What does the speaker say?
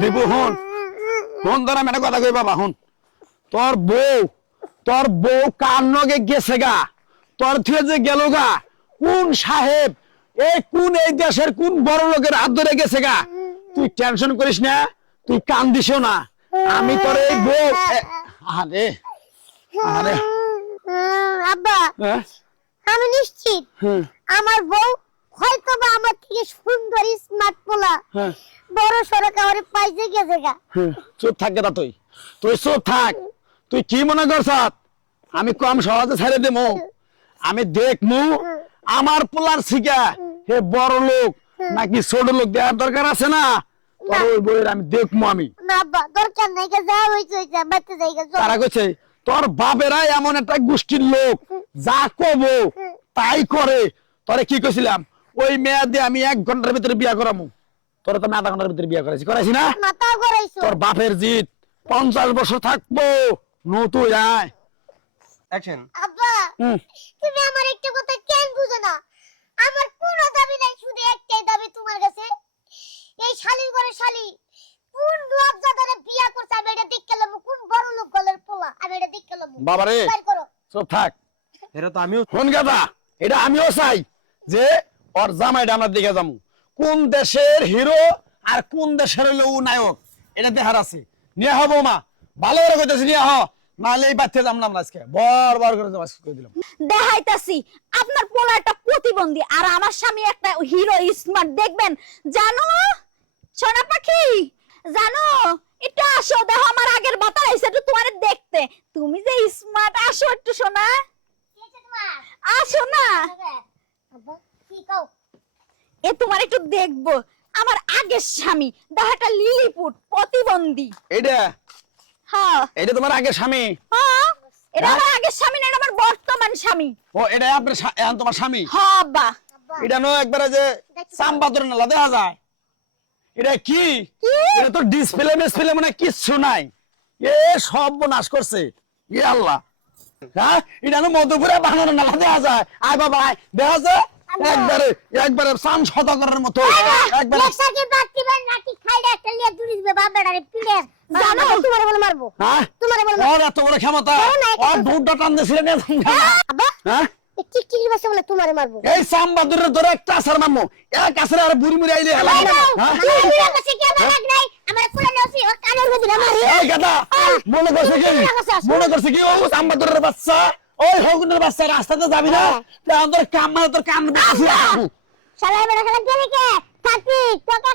দীপু হন। হন তোরা মেটা কথা কই বাবা হন। তোর বউ তোর বউ কার নগে গেছে গা? তোর থুয়ে যে গেল গা? কোন সাহেব এই কোন এই দেশের কোন বড় লোকের হাত ধরে গেছে গা? তুই টেনশন করিস না তুই কান্দিসও না। আমি তোর এই বউ আরে আরে আব্বা হ্যাঁ? আমি নিশ্চিত। হ্যাঁ। আমার বউ হয়তো বা আমার থেকে সুন্দর স্মার্ট পোলা। হ্যাঁ। বড় সড়ো কাউরে পাইছে গেছে গা চুপ থাক গেদা তুই। তুই চুপ থাক। তুই কি মনে করছ? আমি কম সহজে ছেড়ে দেবো। আমি দেখমু আমার পোলার শিকা হে বড় লোক নাকি ছোট লোক দেওয়ার দরকার আছে না? ওই বইয়ের আমি দেখমু আমি। না দরকার নাই গে যা হইছে হইছে বাচ্চা যাই তারা কইছে তোর বাপেরা এমন একটা গোষ্ঠীর লোক যা কব তাই করে। তোরে কি কইছিলাম? ওই মেয়ে দিয়ে আমি এক ঘণ্টার ভিতরে বিয়া করামু। তোরা তো আমি আধা ঘণ্টার ভিতরে বিয়া করাইছি। করাইছি না? মাথা করাইছো। তোর বাপের জিত পঞ্চাশ বছর থাকব। নতুন আয়। অ্যাকশন আব্বা তুমি আমার একটা কথা কেন বুঝো না? আমার কোনো দাবি নাই শুধু একটাই দাবি তোমার কাছে। এই শালির ঘরে শালি কোন রব জাদারে বিয়া করছে আমি এটা দেখে লব। কোন বড় লোক গলের পোলা আমি এটা দেখে লব। বাবারে বাইর করো। চুপ থাক। এটা তো আমিও কোন গাদা এটা আমিও চাই যে ওর জামাইটা আমরা দিকে যাব কোন দেশের হিরো আর কোন দেশের হলো ও নায়ক? এটা দেখার আছে। নিয়ে হব মা ভালো করে কইতেছি নিয়ে হ। নাহলে এই বাচ্চা যাম না আজকে। বর বর করে যাব করে দিলাম। দেখাইতাছি আপনার পোলা একটা প্রতিবন্ধী আর আমার স্বামী একটা হিরো স্মার্ট দেখবেন? জানো? সোনা পাখি? জানো? একটু আসো দেখো আমার আগের বাতা আইছে একটু তোমার দেখতে। তুমি যে স্মার্ট আসো একটু সোনা। আসো না। আব্বা কি কও? এ তোমার একটু দেখব। আমার আগের স্বামী লিলিপুট প্রতিবন্ধী। এটা হ্যাঁ। এটা তোমার আগে স্বামী? হ্যাঁ এটা হ্যাঁ? আমার আগের স্বামী না এটা আমার বর্তমান স্বামী। ও এটা আপনার এখন তোমার স্বামী? হ্যাঁ বা। এটা নো একবারে যে নালা দেখা যায়? এটা কি? এটা তো ডিসপ্লে মিসপ্লে মানে কিচ্ছু নাই। এ সব নাশ করছে। ই আল্লাহ। হ্যাঁ এটা নো মধুপুরে বানানো নালা দেখা যায়? আয় বাবা আয়। দেখা যায়? একবারে একবারে সান শতকরের মতো। একবারে। লেকচারকে বাদ দিবেন? নাকি খাইলে একটা লিয়ে দূরে দিবে বাপ প্লেয়ার জানো তোমারে বলে মারবো। হ্যাঁ? তোমারে বলে ওর এত বড় ক্ষমতা। ওর দুধটা টান দিয়েছিল আব্বা হ্যাঁ? তোমারে মারবো? এই সাম্বাদুরের ধরে একটা আসার মামু এক আসারে আর বুড়ি মুড়ি আইলে হেলা হ্যাঁ? কি মনে করছে কি? মনে করছে কি? ও বাচ্চা। ওই হগুনের বাচ্চা রাস্তাতে যাবি না? তখন তোর কাম মানে তোর কান বেশি শালা মেরা শালা গেলে কে? থাকি তোকে